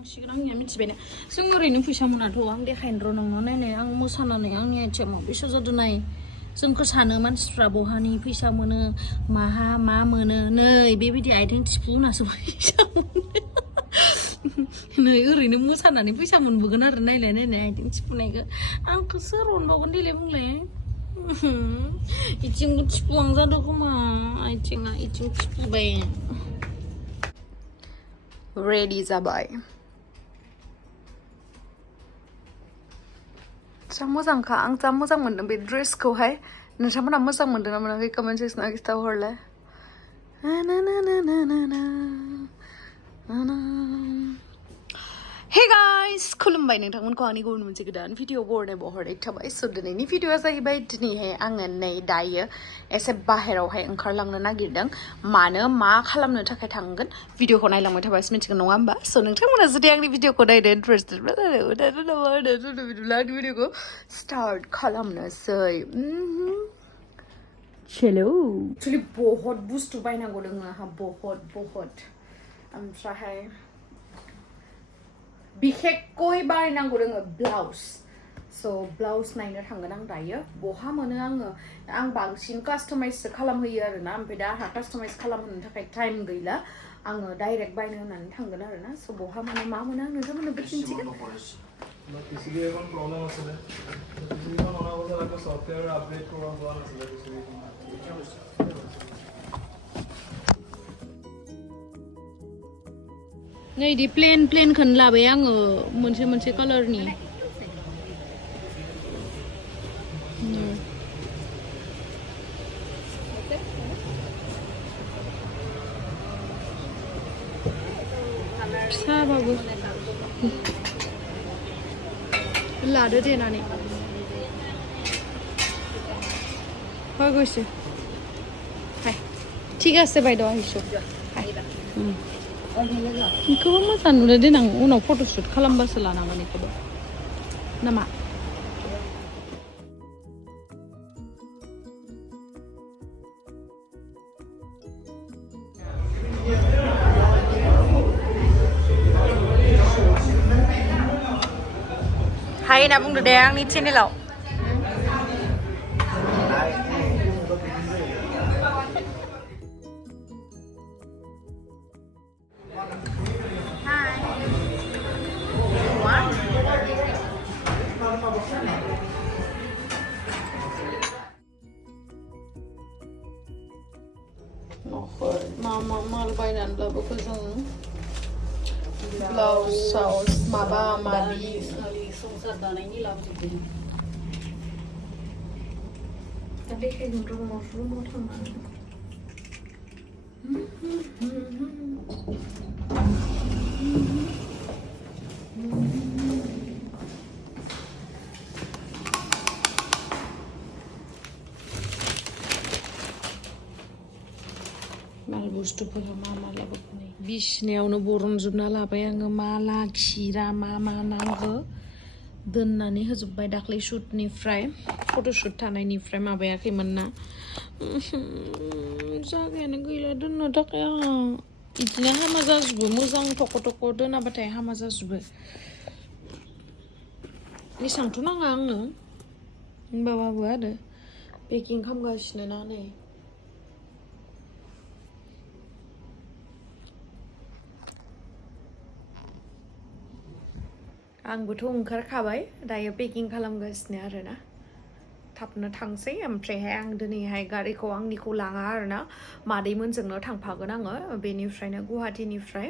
नांसिगोन आंनिया मिथिबायना जों ओरैनो फैसा मोनाथ' आं देखायनो र' नोंनो नायनाय आं मोसानानै आंनि आथिङाव फैसा जादों नाय जोंखौ सानो मानसिफ्रा बहानि फैसा मोनो माहा मा मोनो नै बेबायदि आथिं थिफु होनासो फैसा मोनो नै ओरैनो मोसानानै फैसा मोनबोगोन आरो नायलाय नायलाय आथिं थिफुनायखौ आंखौ सोर अनबावगोन देलाय बुंलाय इथिंबो थिफुहां जादों खोमा आथिङा इथिं थिफुबाय रेडि जाबाय जा मोजांखा आं जा मोजां मोनदों बे ड्रेसखौहाय नोंथांमोना मोजां मोनदों ना मोनाखै कमेन्ट सेक्सनाव खिन्थाहरलाय हे गाइस खुलुमबाय नोंथांमोनखौ आंनि गुबुन मोनसे गोदान भिडिअ बहरनाय थाबाय स' दिनैनि भिडिअआ जाहैबाय दिनैहाय आङो नै दायो एसे बाहेरावहाय ओंखारलांनो नागिरदों मानो मा खालामनो थाखाय थांगोन भिडिअखौ नायलांबाय थाबासो मिथिगोन नङा होमबा स' नोंथांमोना जुदि आंनि भिडिअखौ नायनो इन्टारेस्टेडबा भिडिअखौ स्टार्ट खालामनोसै चलो एक्चुअली बहुत बुस्थु बायनांगौ दङ आंहा बहुत ओमफ्रायहाय बिखेकखै बायनांगौ दङ ब्लाउज स' ब्लाउज नायनो थांगोन आं दायो बहा मोनो आं बांसिन कास्टमाइजसो खालामहोयो आरोना ओमफ्राय दा आंहा कास्टमाइज खालामहोनो थाखाय टाइम गैला आङो डाइरेक्ट बायनो होननानै थांगोन आरोना स' बहा मोनो मा मोनो आं नोंथांमोननोबो खिन्थिगोन नै दि प्लेनखौनो लाबाय आङो मोनसे कालारनि फिसाबाबो लादो देनानै হয় গৈছে হাই ঠিক আছে বাইদেউ আহিছোঁ হাই बेखौबो मोजां नुदो देनां उनाव फट'शुट खालामबासो लानांगोन बेखौबो नामा हाय होनना बुंदो दे आंनि चेनेलाव माल बायनानै लाबोखो जों ब्लाउस साउस माबा माबि संसार दानायनि लाबोजोबदों दा देखायगोन रुमाव थांनानै माल बुस्थुफोरा मा लाबोखो बिसिनायावनो बरनजोबना लाबाय आङो माला खिरा मा नांगौ दोननानै होजोब्बाय दाख्लै शुटनिफ्राय फट'शुट थानायनिफ्राय माबायाखैमोन ना जागायानो गैला दोननो थाखाय आंहा बिदिनो हामा जाजोबो मोजां थख' दोनाबाथाय हामा जाजोबो एसांथ' नाङा आंनो होनबाबो आरो पेकिं खालामगासिनो ना नै आंबोथ' ओंखारखाबाय दायो पेकिं खालामगासिनो आरोना थाबनो थांसै ओमफ्रायहाय आं दिनैहाय गारिखौ आंनिखौ लाङा आरोना मादैमोनजोंनो थांफागोन आङो बेनिफ्रायनो गुवाहाटीनिफ्राय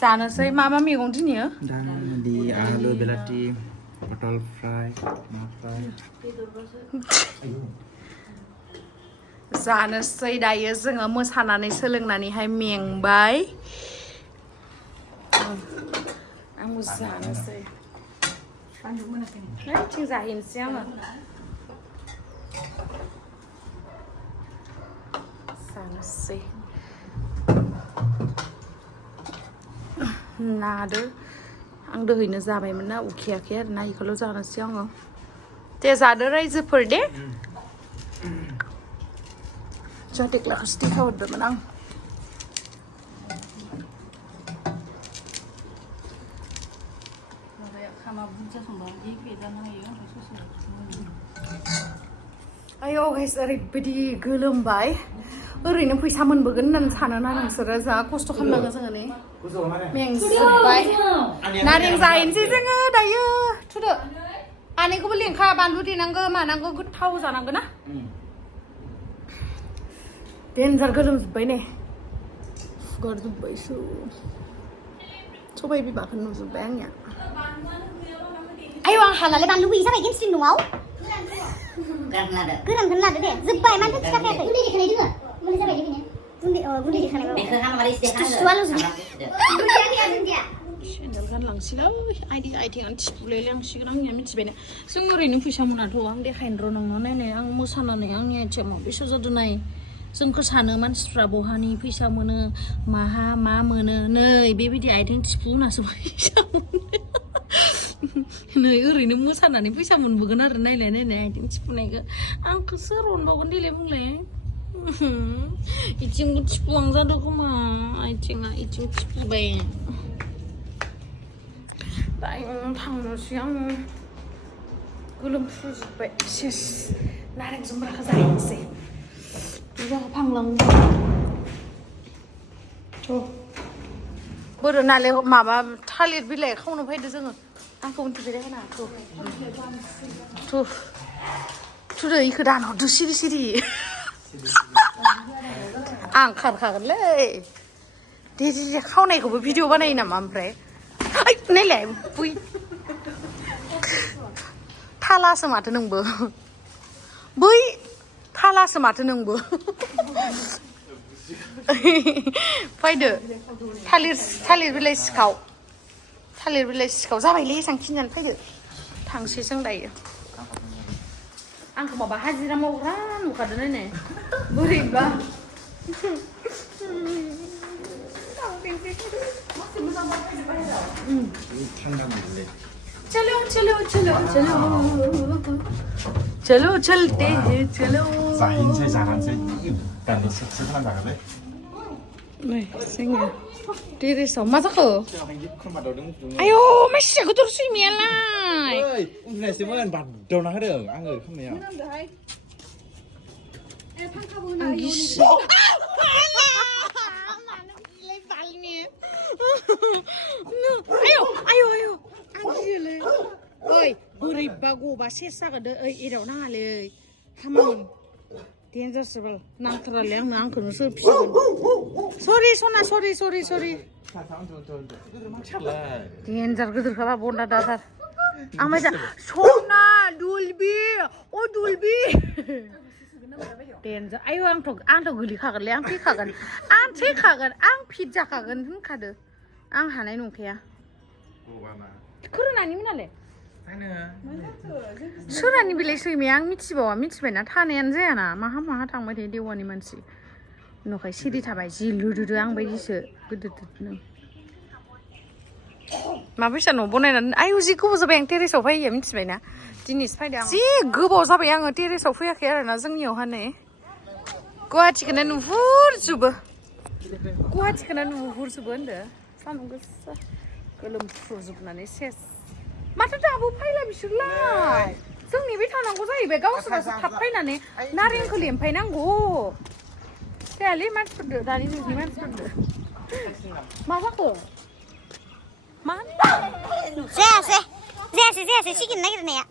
जानोसै मा मैगं दिनियो दालि आलु बेलाथि पटल फ्राय ना फ्राय जानोसै दायो जोङो मोसानानै सोलोंनानैहाय मेंबाय आंबो जानोसै थिं जाहैनोसै आङो जानोसै नादो आं दहैनो जाबायमोन ना उखैयाखै आरो ना इखौल' जानोसै आङो दे जादो रायजोफोर दे जोंहा देग्लाखौ स्टिका हरदोंमोन आं आयौ गाइस ओरैबायदि गोलोमबाय ओरैनो फैसा मोनबोगोन होननानै सानोना नोंसोरो जा खस्थ' खालामनांगौ जोङो नै मेंजोब्बाय नारें जाहैनोसै जोङो दायो थुदो आनैखौबो लेंखा बानलु देनांगौ मानांगौ गोथाव जानांगौ ना देन्जार गोलोमजोब्बाय नै फुगारजोब्बायसो सबाइ बिमाखौ नुजोब्बाय आंनिया आयौ आं हालालाय बानलु गैयि जाबाय गेमस्ट्रिम न'आव गोरानखौनो लादो दे जोब्बाय मानो फिसा फैयाखै गुन्दै देखानाय दोङो मुलि जाबाय बेनो गुन्दै देखानाय बेखौ हामारै सुवाल' जोंदिया सेन्देल गानलांसिलै आइथिंआनो थिफुलाय लांसिगोन आंनिया मिथिबायना जों ओरैनो फैसा मोनाथ' आं देखायनो र' नोंनो नायनाय आं मोसानानै आंनि आथिङा माबेसे जादों नाय जोंखौ सानो मानसिफ्रा बहानि फैसा मोनो माहा मा मोनो नै बेबायदि आथिं थिफु होनासो फैसा मोनो नै ओरैनो मोसानानै फैसा मोनबोगोन आरो नायलाय नायलाय आथिं थिफुनायखौ आंखौ सोर अनबावगोन देलाय बुंलाय इथिंबो थिफुहां जादों खोमा आथिङा इथिं थिफुबाय दायो थांनोसै आङो गोलोमफ्रुजोब्बाय सेस नारें जुम्ब्राखौ जाहैनोसै बुरजा फांलांबाय बोरो नालाय माबा थालिर बिलाइ खावनो फैदो जोङो आंखौ उन्दुबाय होना थुदो इखौ दानहरदो सिरि सिरि आं खारखागोनलै दे खावनायखौबो भिडिअ बानायो नामा ओमफ्राय नायलाय बै थालासो माथो नोंबो बै थालासो माथो नोंबो फैदो थालिर बिलाइ सिखाव जाबायलै एसेबां खिनियानो फैदो थांसै जों दायो आंखौ माबा हाजिरा मावग्रा नुखादों नायनाय बोरैबा चलो चलो चलो चलो चलो चलते हैं चलो जाहानोसै दानि सबसे खालामजागोनलै नै जोङो टेरेसआव मा जाखो आयौ मानसिया गोदोर सैमायालाय उन्दुनायसोमोन बादावना होदों आङो खामनायाव आं गिसि आयौ आं गियोलै ओइ बोरैबा गबा सेस जागोन ओइ एराव नाङालै हामामोन डेन्जारसो बाल नांथारालै आंखौनो सोर फिसिगोन सरि सना सरि डेन्जार गोदोरखाबा बन्दा दाथार आमफ्राय सना दुलबि डेन्जार आयौ आंथ' गोलैखागोनलै आं थैखागोन आं फिट जाखागोन होनखादो आं हानाय नंखाया खोरोनानि मोनालाय सोरानि बिलाइ सैमाया आं मिथिबायना थानायानो जायाना माहा थांबाय थायो देवानि मानसि उनावहाय सिरि थाबाय जि लुदुदो आं बायदिसो गोदोदोनो माबैसा न' बनायनानै आयौ जि गोबाव जाबाय आं टेरेसआव फैयो मिथिबायना दिनैसो फैदों आं जि गोबाव जाबाय आङो टेरेसआव फैयाखै आरोना जोंनियावहा नै गुवाहाटिखौनो नुहुरजोबो होनदो सान्दुं गोसा गोलोमफ्रुजोबनानै सेस माथो दाबो फैला बिसोरलाय जों नेबाय थानांगौ जाहैबाय गावसोरासो थाब फैनानै नारेंखौ लेमफायनांगौ जायालै मानसिफोरदो दानि जुगनि मानसिफोरदो मा जाखो मा जायासै सिगिनो नागिरनाया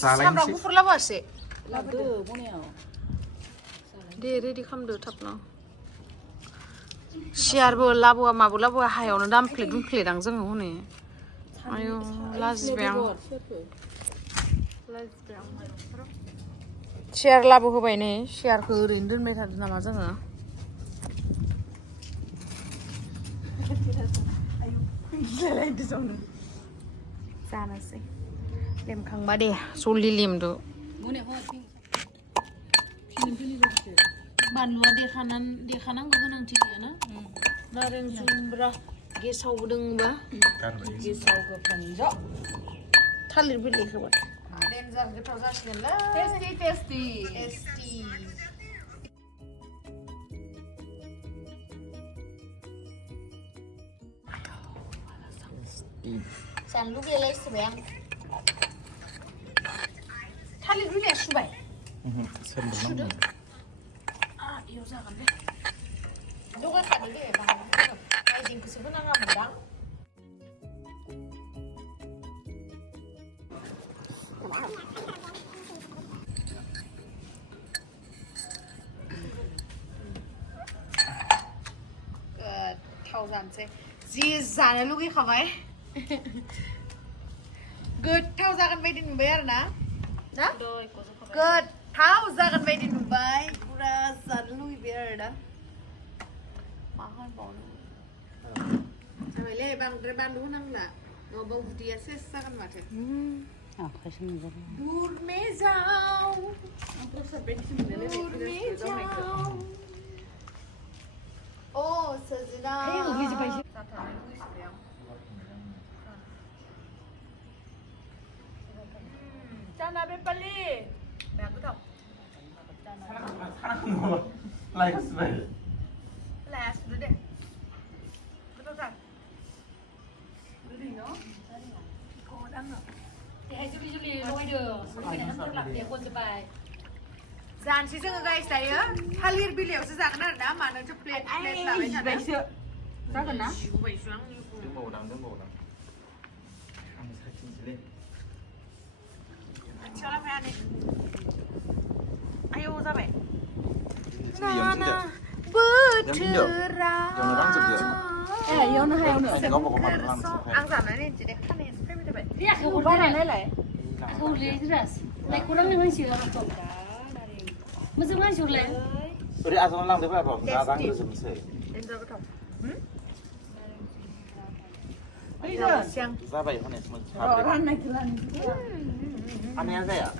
सामब्राम गुफुर लाबोआसै दे रेडि खालामदो थाबनो सियारबो लाबोआ माबो लाबोआ हायावनो दामफ्ले दुमफ्लेदां जोङो हनै आयु लाजिबाय आं सियार लाबो होबाय नै सियारखौ ओरैनो दोनबाय थादों नामा जोङो जानोसै लेमखांबा दे जल्दि लेमदो बानलुआ देखानांगौ गोनांथि गैयाना नारें जुम्ब्रा गेसावबो दोंबा गेसाव गोफानज' थालिर बिलाइ होबाय देन्जार गोथाव जासिगोनलै टेस्टि जानो लुगैलाय सुबाय आं थालिर बिलाइया सुबाय सुदो इयाव जागोन दे लगायखादो दे हाइजेंखौसो होनाङामोनदां गोथाव जानोसै जि जानो लुगैखाबाय गोथाव जागोन बायदि नुबाय आरो ना गोथाव जागोन बायदि नुबाय पुरा जानो लुगैबाय आरो ना मा होनबावनो जाबायलै बांद्राय बानलु होनांला नङाबा उदैया सेस जागोन माथो दूर में जाओ ओ सजना जाना बे पल्ली मैं गोथाव Like smell. Last dulu deh. Betul kan? Dulu no. Kau dah no. Dia juli loi deh. Sebenarnya kan terlak dia kau jabai. Jangan sih jangan guys saya. Halir beliau sesakan ada mana tu plate lah macam mana. Jangan na. Đừng bổ đằng. Ăn sai chín lên. Cho làm ăn đi. Ayo ra vậy. Nana Butera. Yêu nó hay nữa. Ăn giảm này nên chỉ để khăn này. Dia aku barang này lại. Aku lihat jelas. Like kurang dengan sih orang tua. Masa mana sih lah? Udah asal lang deh pak, nggak tang itu sebesar. Em ra cái Bây giờ Siang. Jabai kan ya semua. ran này cứ ran. Aneh aja ya.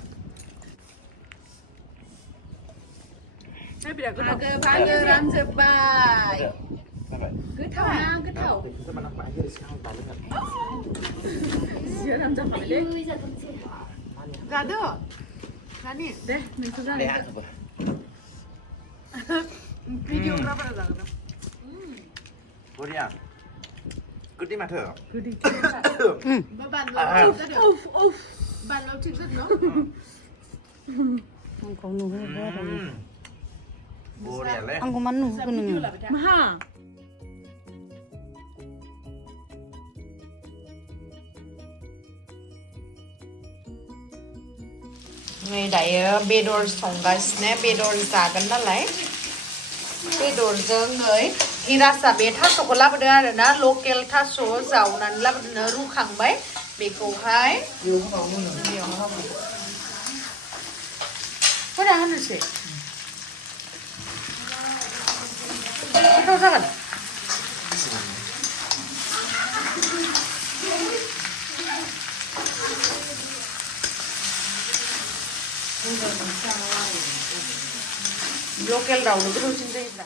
Ran jabai. Jabai. Gothau na, gothau. Kita mana pak aja di sini balik kan. Ran jabai deh. Ayu bisa tuh sih. Gado. Kani, deh, mình cứ ra. Lihat coba. Video berapa dah gado? Korea. Gede mah tuh. Bạn lo thịt rất được. Bạn lo thịt rất nó. Không có nụ hơi bớt rồi. Korea leh. Không có mắn nụ cái nụ. Mahal. Ngay dayo bedor संगासिनो बेदर जागोन नालाय बेदरजों नै हिरासा बे थास'खौ लाबोदों आरो ना लकेल थास' जावनानै लाबोदों रुखांबाय बेखौहाय होना होनोसै गोथाव जागोन लकेल दाउनो गोथावसिन जायोब्रा